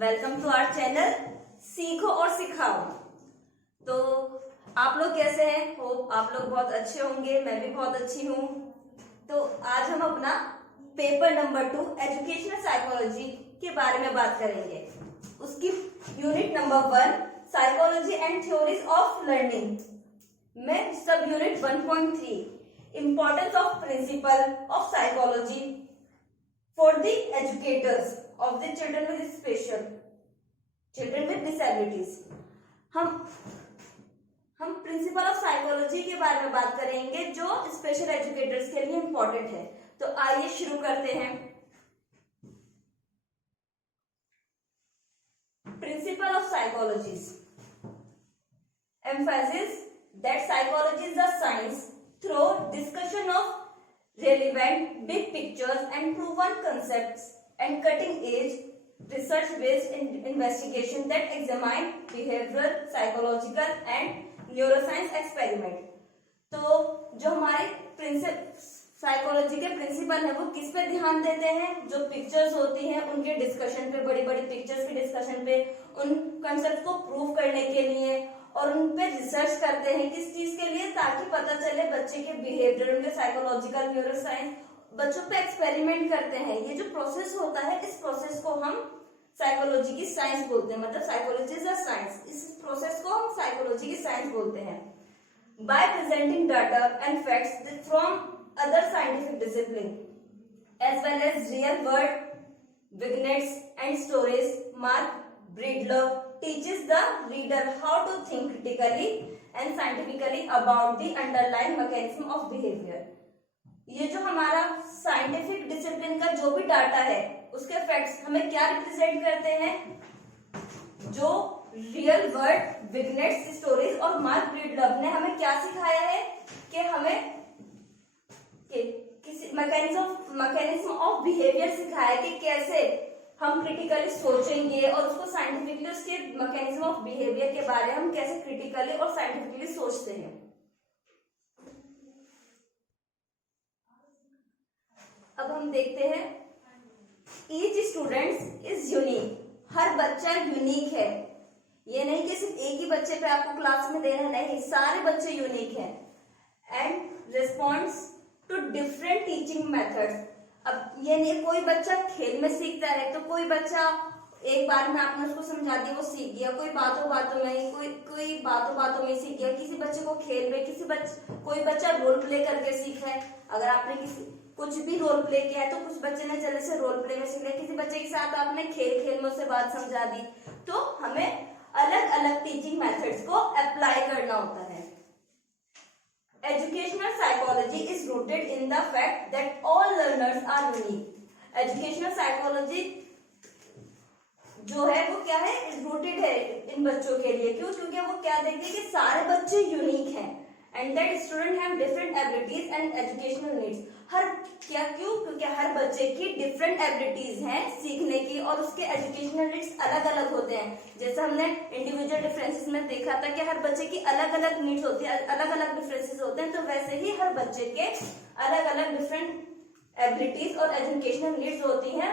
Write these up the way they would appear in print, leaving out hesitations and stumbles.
Welcome to our channel सीखो और सिखाओ। तो आप लोग कैसे हैं? होप आप लोग बहुत अच्छे होंगे, मैं भी बहुत अच्छी हूँ। तो आज हम अपना पेपर नंबर 2 एजुकेशनल साइकोलॉजी के बारे में बात करेंगे। उसकी unit number 1 psychology and theories of learning में सब unit 1.3 importance of principle of psychology for the educators of the children with special children with disabilities। हम प्रिंसिपल ऑफ साइकोलॉजी के बारे में बात करेंगे जो स्पेशल एजुकेटर्स के लिए इंपॉर्टेंट है। तो आइए शुरू करते हैं। Principal of psychology emphasizes that psychology is a science through discussion of relevant big pictures and proven concepts and cutting edge research based investigation that examine behavioral psychological and neuroscience experiment। तो जो हमारे psychology के principal है वो किस पे ध्यान देते हैं? जो पिक्चर्स होती हैं उनके डिस्कशन पे, बड़ी बड़ी पिक्चर्स के डिस्कशन पे, उन कंसेप्ट को प्रूव करने के लिए और उन पे रिसर्च करते हैं। किस चीज के लिए? ताकि पता चले बच्चे के बिहेवियर, उनके साइकोलॉजिकल न्यूरोसाइंस, बच्चों पे एक्सपेरिमेंट करते हैं। ये जो प्रोसेस होता है इस प्रोसेस को हम साइकोलॉजी की साइंस बोलते हैं। मतलब साइकोलॉजी इज अ साइंस, इस प्रोसेस को हम साइकोलॉजी की साइंस बोलते हैं। By presenting data and facts from other scientific discipline as well as real world vignettes and stories, Mark Breedlove teaches the reader how to think critically and scientifically about the underlying mechanism of behavior। ये जो हमारा scientific discipline का जो भी data है उसके facts हमें क्या रिप्रेजेंट करते हैं? जो रियल वर्ल्ड विग्नेट्स स्टोरीज और मार्क ब्रीडलव ने हमें क्या सिखाया है कि हमें किसी मैकेनिज्म ऑफ बिहेवियर सिखाया कि कैसे हम क्रिटिकली सोचेंगे और उसको साइंटिफिकली, उसके मैकेनिज्म ऑफ बिहेवियर के बारे में हम कैसे क्रिटिकली और साइंटिफिकली सोचते हैं। अब हम देखते हैं ईच स्टूडेंट इज यूनिक। हर बच्चा यूनिक है। ये नहीं कि सिर्फ एक ही बच्चे पे आपको क्लास में देना, नहीं, सारे बच्चे यूनिक हैं। And responds to different teaching methods. अब ये नहीं कोई बच्चा खेल में सीखता है तो कोई बच्चा एक बार में आपने उसको समझा दिया वो सीख गया, कोई बातों बातों में सीख गया। किसी बच्चे को खेल में, कोई बच्चा रोल प्ले करके सीखा है। अगर आपने कुछ भी रोल प्ले किया है तो कुछ बच्चे ने जल्दी से रोल प्ले में सीख लिया। किसी बच्चे के साथ आपने खेल में उसे बात समझा दी। तो हमें अलग अलग टीचिंग मेथड्स को अप्लाई करना होता है। Educational psychology is rooted in the fact that all learners are unique। Educational psychology जो है वो क्या है? रूटेड है इन बच्चों के लिए। क्यों? क्योंकि वो क्या देखते हैं कि सारे बच्चे यूनिक हैं and that student have different abilities and educational needs. क्यों? क्योंकि हर बच्चे की डिफरेंट एबिलिटीज हैं सीखने की और उसके एजुकेशनल नीड्स अलग अलग होते हैं। जैसे हमने इंडिविजुअल डिफरेंसेस में देखा था कि हर बच्चे की अलग अलग नीड्स होती है, अलग अलग डिफरेंसेस होते हैं। तो वैसे ही हर बच्चे के अलग अलग डिफरेंट एबिलिटीज और एजुकेशनल नीड्स होती हैं।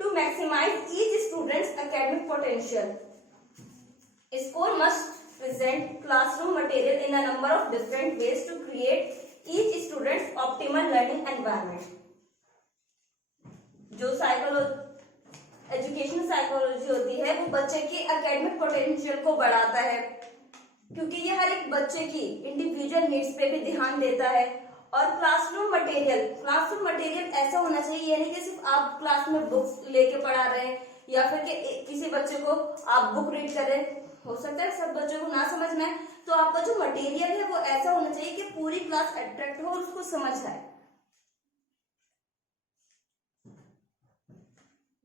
To maximize each students academic potential, school must present classroom material in a number of different ways to create each student's optimal learning environment। जो एजुकेशन साइकोलॉजी होती है वो बच्चे की एकेडमिक पोटेंशियल को बढ़ाता है, क्योंकि ये हर एक बच्चे की इंडिविजुअल नीड्स पे भी ध्यान देता है। और क्लासरूम मटेरियल ऐसा होना चाहिए, ये नहीं कि सिर्फ आप क्लास में बुक्स लेके पढ़ा रहे हैं या फिर कि किसी बच्चे को आप बुक रीड करें। हो सकता है सब बच्चों को ना समझ में आए, तो आपका जो मटेरियल है वो ऐसा होना चाहिए कि पूरी क्लास अट्रैक्ट हो और उसको समझ आए।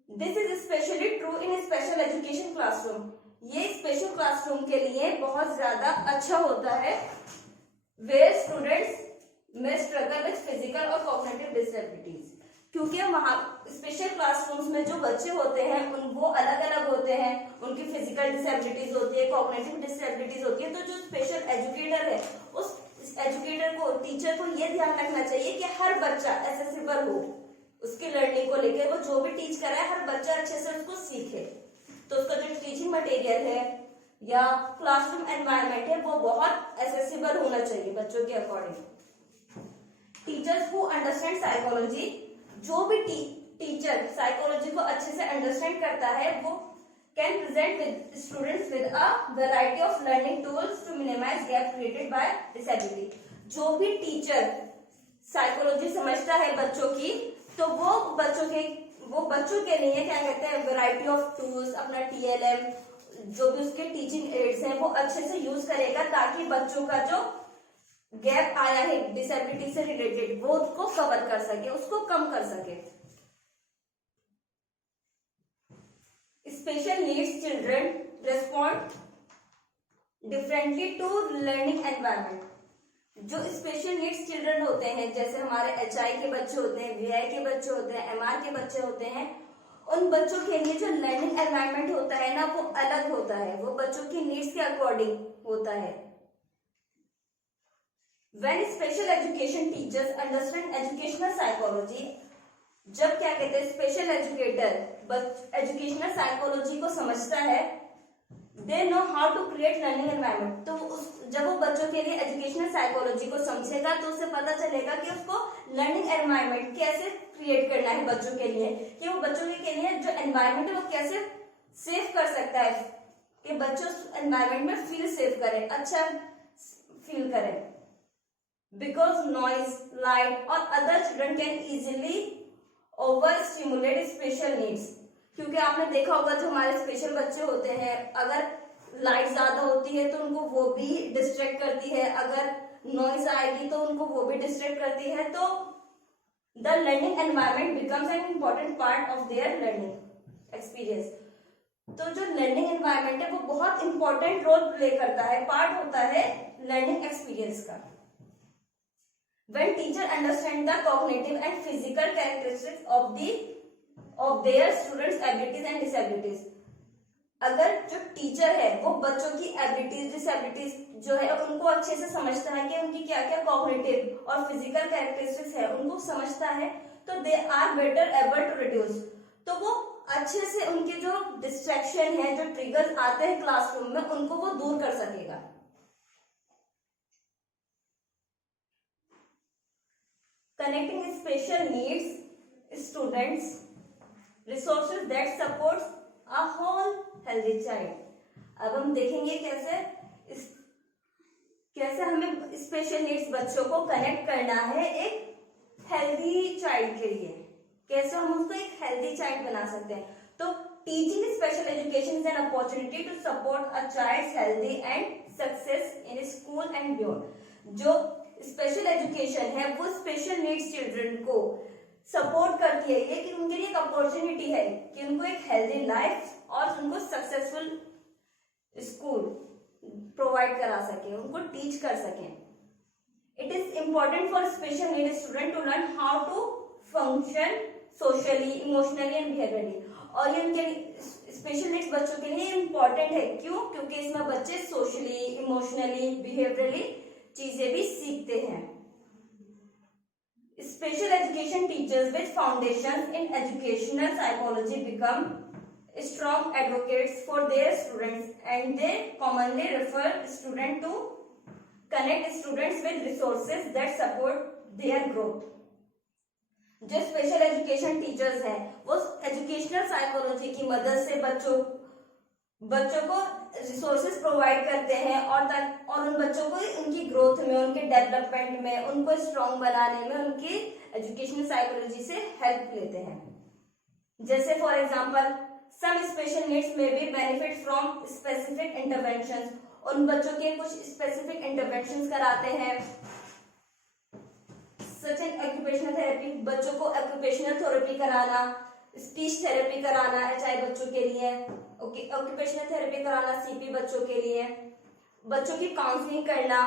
This is specially true in special education classroom. ये स्पेशल क्लासरूम के लिए बहुत ज्यादा अच्छा होता है, वेयर स्टूडेंट्स में स्ट्रगल विद फिजिकल और कॉग्निटिव डिसेबिलिटीज। क्योंकि वहां स्पेशल क्लासरूम्स में जो बच्चे होते हैं वो अलग अलग होते हैं, उनकी फिजिकल डिसेबिलिटीज होती है, कॉग्निटिव डिसेबिलिटीज होती है। तो जो स्पेशल एजुकेटर है उस एजुकेटर को, टीचर को ये ध्यान रखना चाहिए कि हर बच्चा एक्सेसिबल हो, उसकी लर्निंग को लेकर वो जो भी टीच कर रहा है हर बच्चा अच्छे से उसको सीखे। तो उसका जो टीचिंग मटेरियल है या क्लासरूम एनवायरनमेंट है वो बहुत एक्सेसिबल होना चाहिए बच्चों के according. Teachers who understand psychology, जो भी टीचर साइकोलॉजी को अच्छे से अंडरस्टैंड करता है वो can present with students with a variety of learning tools to minimize gap created by disability. जो भी टीचर साइकोलॉजी समझता है बच्चों की, तो वो बच्चों के लिए क्या कहते हैं वैरायटी ऑफ टूल्स, अपना TLM जो भी उसके टीचिंग एड्स हैं वो अच्छे से यूज करेगा, ताकि बच्चों का जो गैप आया है डिसेबिलिटी से रिलेटेड वो उसको कवर कर सके, उसको कम कर सके। Special needs children respond differently to learning environment. जो स्पेशल नीड्स चिल्ड्रन होते हैं, जैसे हमारे HI के बच्चे होते हैं, VI के बच्चे होते हैं, MR के बच्चे होते हैं, उन बच्चों के लिए जो लर्निंग एनवायरनमेंट होता है ना वो अलग होता है, वो बच्चों की नीड्स के अकॉर्डिंग होता है। When special education teachers understand educational psychology, जब क्या कहते हैं स्पेशल एजुकेटर एजुकेशनल साइकोलॉजी को समझता है, they know how to create learning environment. तो जब वो बच्चों के लिए एजुकेशनल साइकोलॉजी को समझेगा तो उसे पता चलेगा कि उसको लर्निंग एनवायरनमेंट कैसे क्रिएट करना है बच्चों के लिए, कि वो बच्चों के लिए जो एनवायरनमेंट है वो कैसे सेव कर सकता है, कि बच्चों उस एनवायरनमेंट में फील सेव करें, अच्छा फील करें। बिकॉज नॉइज, लाइट और other children can easily over stimulate special needs. क्योंकि आपने देखा होगा जो हमारे स्पेशल बच्चे होते हैं, अगर लाइट ज्यादा होती है तो उनको वो भी डिस्ट्रैक्ट करती है, अगर नॉइज आएगी तो उनको वो भी डिस्ट्रैक्ट करती है। तो the learning environment becomes an important part of their learning experience. तो जो लर्निंग एनवायरनमेंट है वो बहुत इंपॉर्टेंट रोल प्ले करता है, पार्ट होता है लर्निंग एक्सपीरियंस का। When teacher understand the cognitive and physical characteristics of their students' abilities and disabilities, अगर जो टीचर है वो बच्चों की एबिलिटीज डिसेबिलिटीज जो है उनको अच्छे से समझता है कि उनकी क्या क्या कॉग्निटिव और फिजिकल कैरेक्टरिस्टिक्स है उनको समझता है, तो they are better able to reduce. तो वो अच्छे से उनके जो डिस्ट्रैक्शन है, जो ट्रिगर्स आते हैं क्लासरूम में, उनको वो दूर कर सकेगा। Connecting special needs students, resources that supports a whole healthy child। अब हम देखेंगे कैसे हमें स्पेशल नीड्स बच्चों को कनेक्ट करना है एक हेल्दी चाइल्ड के लिए, कैसे हम उसको एक हेल्दी चाइल्ड बना सकते हैं। तो teaching special education is an opportunity to support a child's healthy and success in school and beyond. जो स्पेशल एजुकेशन है वो स्पेशल नीड्स चिल्ड्रन को सपोर्ट करती है, ये कि उनके लिए एक अपॉर्चुनिटी है कि उनको एक हेल्दी लाइफ और उनको सक्सेसफुल स्कूल प्रोवाइड करा सके, उनको टीच कर सके। It is important for special need student to learn how to function socially, emotionally and behaviourally. और ये उनके स्पेशल नीड्स बच्चों के लिए इम्पोर्टेंट है, क्यों? क्योंकि इसमें बच्चे सोशली, इमोशनली, बिहेवियरली चीजें भी सीखते हैं। Special education teachers with foundation in educational psychology become strong advocates for their students and they commonly refer students to connect students with resources that support their growth। जो special education teachers हैं वो educational psychology की मदद से बच्चों को resources provide करते हैं और उन बच्चों को उनकी ग्रोथ में, उनके डेवलपमेंट में, उनको स्ट्रॉन्ग बनाने में उनकी एजुकेशनल साइकोलॉजी से हेल्प लेते हैं। जैसे for example some special needs may be benefit from specific interventions। उन बच्चों के कुछ specific interventions कराते हैं, such as occupational therapy, बच्चों को occupational therapy कराना, speech therapy कराना HI बच्चों के लिए, occupational therapy कराना CP बच्चों के लिए, बच्चों की काउंसलिंग करना,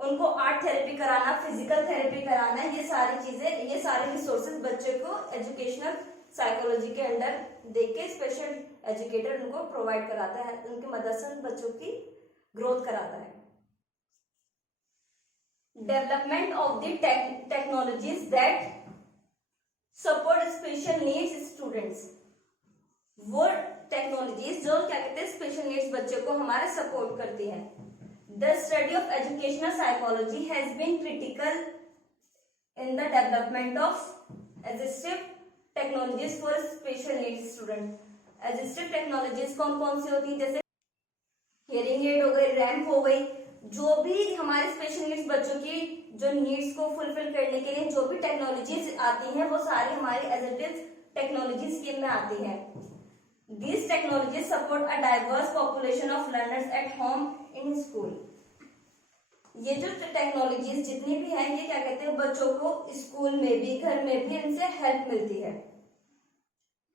उनको आर्ट थेरेपी कराना, फिजिकल थेरेपी कराना, ये सारी चीजें, ये सारे रिसोर्सेज बच्चे को एजुकेशनल साइकोलॉजी के अंडर देख के स्पेशल एजुकेटर उनको प्रोवाइड कराता है, उनकी मदद से बच्चों की ग्रोथ कराता है। Development of the technologies that support special needs students, वो टेक्नोलॉजीज जो क्या कहते हैं स्पेशल नीड्स बच्चों को हमारे सपोर्ट करती है। The study of educational psychology has been critical in the development of assistive technologies for special needs student. Assistive technologies कौन कौन सी होती है, जैसे हियरिंग एड हो गई, रैंप हो गई, जो भी हमारे स्पेशल नीड्स बच्चों की जो नीड्स को फुलफिल करने के लिए जो भी टेक्नोलॉजीज आती हैं वो सारी हमारी एसिस्टिव टेक्नोलॉजी स्कीम में आती है। These technologies support a diverse population of learners at home in school. ये जो टेक्नोलॉजीज जितनी भी हैं ये क्या कहते हैं बच्चों को स्कूल में भी घर में भी इनसे हेल्प मिलती है।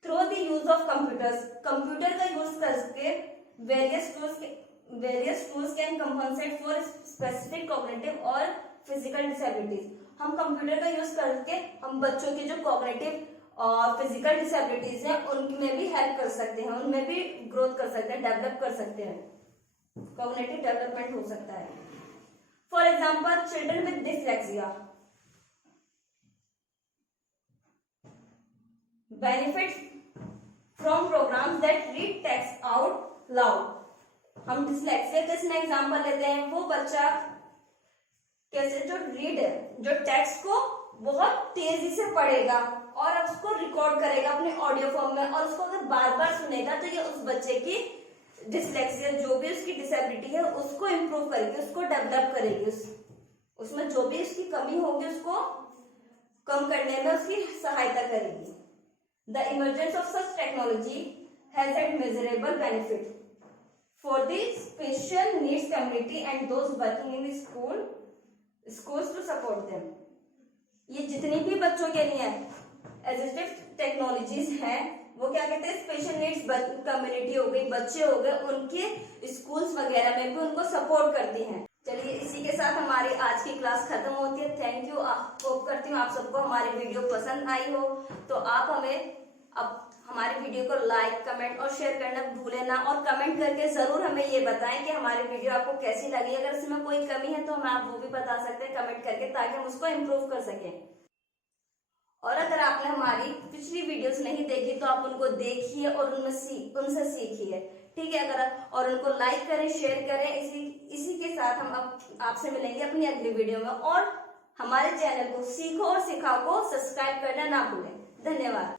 Through the use of computers, computer का यूज करके various tools can compensate for specific cognitive और फिजिकल डिसेबिलिटीज। हम कंप्यूटर का यूज करके हम बच्चों की जो कॉग्निटिव और फिजिकल डिसेबिलिटीज हैं उनमें भी हेल्प कर सकते हैं, उनमें भी ग्रोथ कर सकते हैं, डेवलप कर सकते हैं, कॉग्निटिव डेवलपमेंट हो सकता है। For example children with dyslexia benefits from programmes that read text out loud. हम डिसलेक्सिया का इसमें एग्जाम्पल लेते हैं, वो बच्चा कैसे जो टेक्स्ट को बहुत तेजी से पढ़ेगा और अब उसको रिकॉर्ड करेगा अपने ऑडियो फॉर्म में, और उसको अगर बार बार सुनेगा तो ये उस बच्चे की डिसलेक्सिया जो भी उसकी डिसेबिलिटी है उसको इम्प्रूव करेगी, उसको डेवलप करेगी, उसमें जो भी उसकी कमी होगी उसको कम करने में उसकी सहायता करेगी। The emergence of such technology has had measurable benefit for the special needs community and those working in schools to support them. ये जितनी भी बच्चों के लिए एसिस्टिव टेक्नोलॉजीज हैं वो क्या कहते हैं स्पेशल नीड्स कम्युनिटी हो गई, बच्चे हो गए, उनके स्कूल्स वगैरह में भी उनको सपोर्ट करती हैं। चलिए इसी के साथ हमारी आज की क्लास खत्म होती है। Thank you. होप करती हूँ आप सबको हमारी वीडियो पसंद आई हो, तो आप हमें अब हमारी वीडियो को लाइक, कमेंट और शेयर करना भूलें ना, और कमेंट करके जरूर हमें ये बताएं कि हमारी वीडियो आपको कैसी लगी। अगर इसमें कोई कमी है तो हम आप वो भी बता सकते हैं कमेंट करके, ताकि हम उसको इम्प्रूव कर सकें। और अगर आपने हमारी पिछली वीडियोस नहीं देखी तो आप उनको देखिए और उनसे सीखिए, ठीक है। अगर और उनको लाइक करें, शेयर करें। इसी के साथ हम आपसे मिलेंगे अपनी अगली वीडियो में, और हमारे चैनल को सीखो और सिखाओ को सब्सक्राइब करना ना भूलें। धन्यवाद।